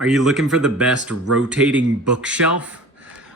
Are you looking for the best rotating bookshelf?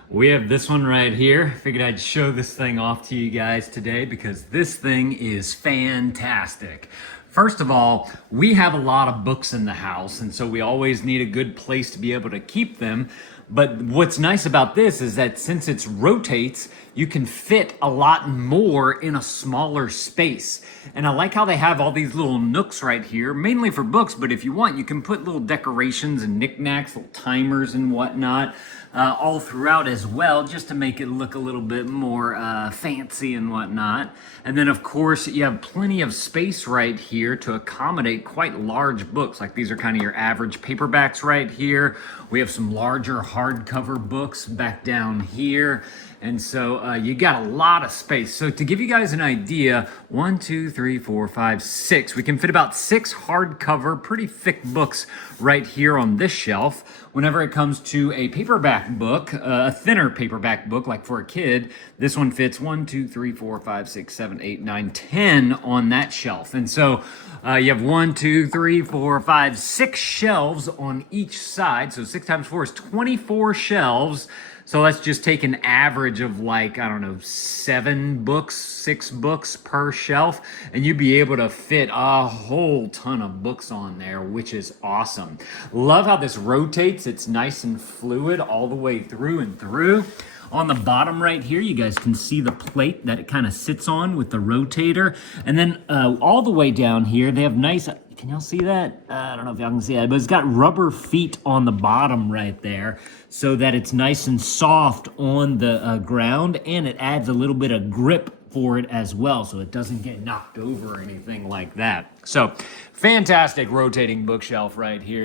We have this one right here. Figured I'd show this thing off to you guys today because this thing is fantastic. First of all, we have a lot of books in the house, and so we always need a good place to be able to keep them. But what's nice about this is that since it rotates, you can fit a lot more in a smaller space. And I like how they have all these little nooks right here, mainly for books, but if you want, you can put little decorations and knickknacks, little timers and whatnot, all throughout as well, just to make it look a little bit more fancy and whatnot. And then of course, you have plenty of space right here to accommodate quite large books. Like these are kind of your average paperbacks right here. We have some larger hardcover books back down here. And so you got a lot of space. So to give you guys an idea, 1, 2, 3, 4, 5, 6. We can fit about 6 hardcover, pretty thick books right here on this shelf. Whenever it comes to a paperback book, a thinner paperback book, like for a kid, this one fits 1, 2, 3, 4, 5, 6, 7, 8, 9, 10 on that shelf. And so you have 1, 2, 3, 4, 5, 6 shelves on each side. So 6 times 4 is 24 shelves. So let's just take an average of like, I don't know, 7 books, 6 books per shelf, and you'd be able to fit a whole ton of books on there, which is awesome. Love how this rotates. It's nice and fluid all the way through and through. On the bottom right here, you guys can see the plate that it kind of sits on with the rotator. And then all the way down here, they have nice, can y'all see that? I don't know if y'all can see that, but it's got rubber feet on the bottom right there so that it's nice and soft on the ground, and it adds a little bit of grip for it as well, so it doesn't get knocked over or anything like that. So fantastic rotating bookshelf right here.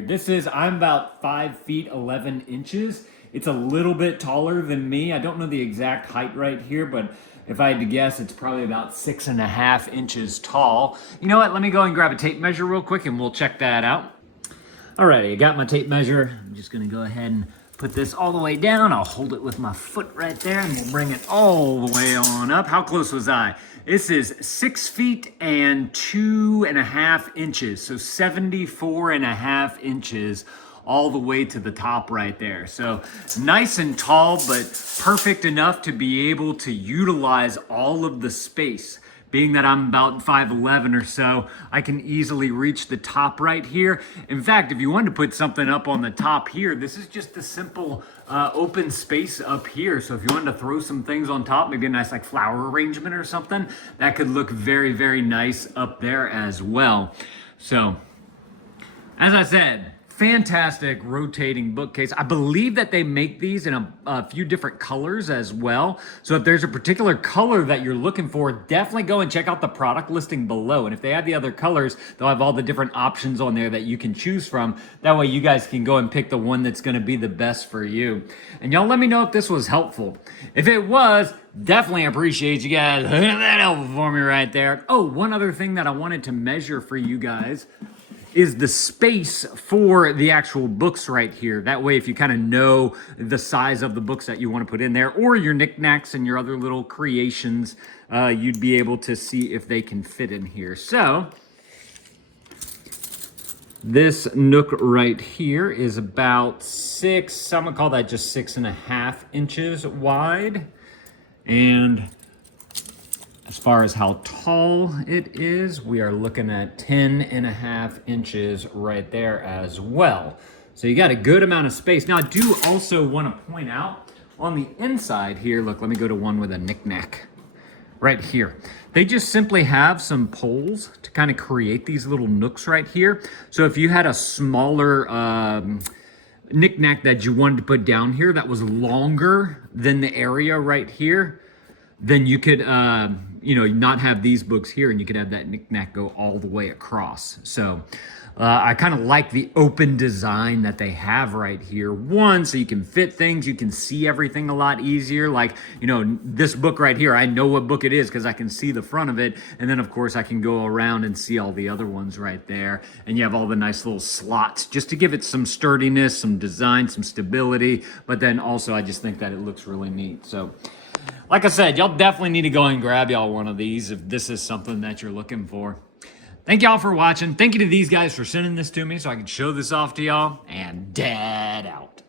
I'm about 5 feet 11 inches. It's a little bit taller than me. I don't know the exact height right here, but if I had to guess, it's probably about 6.5 inches tall. You know what? Let me go and grab a tape measure real quick and we'll check that out. Alrighty, I got my tape measure. I'm just gonna go ahead and put this all the way down. I'll hold it with my foot right there and we'll bring it all the way on up. How close was I? This is 6 feet and 2.5 inches. So 74.5 inches all the way to the top right there. So nice and tall, but perfect enough to be able to utilize all of the space. Being that I'm about 5'11 or so, I can easily reach the top right here. In fact, if you wanted to put something up on the top here, this is just a simple open space up here. So if you wanted to throw some things on top, maybe a nice like flower arrangement or something, that could look very, very nice up there as well. So, as I said, fantastic rotating bookcase. I believe that they make these in a few different colors as well. So if there's a particular color that you're looking for, definitely go and check out the product listing below. And if they have the other colors, they'll have all the different options on there that you can choose from. That way you guys can go and pick the one that's gonna be the best for you. And y'all let me know if this was helpful. If it was, definitely appreciate you guys hooking that helpful for me right there. Oh, one other thing that I wanted to measure for you guys is the space for the actual books right here. That way, if you kind of know the size of the books that you want to put in there, or your knickknacks and your other little creations, you'd be able to see if they can fit in here. So this nook right here is about I'm gonna call that just 6.5 inches wide. And as far as how tall it is, we are looking at 10.5 inches right there as well. So you got a good amount of space. Now I do also want to point out on the inside here, look, let me go to one with a knickknack right here. They just simply have some poles to kind of create these little nooks right here. So if you had a smaller knickknack that you wanted to put down here that was longer than the area right here, then you could, not have these books here, and you could have that knickknack go all the way across. So I kind of like the open design that they have right here. One, so you can fit things, you can see everything a lot easier. Like, this book right here, I know what book it is because I can see the front of it. And then, of course, I can go around and see all the other ones right there. And you have all the nice little slots just to give it some sturdiness, some design, some stability. But then also, I just think that it looks really neat. So, like I said, y'all definitely need to go and grab y'all one of these if this is something that you're looking for. Thank y'all for watching. Thank you to these guys for sending this to me so I can show this off to y'all. And dad out.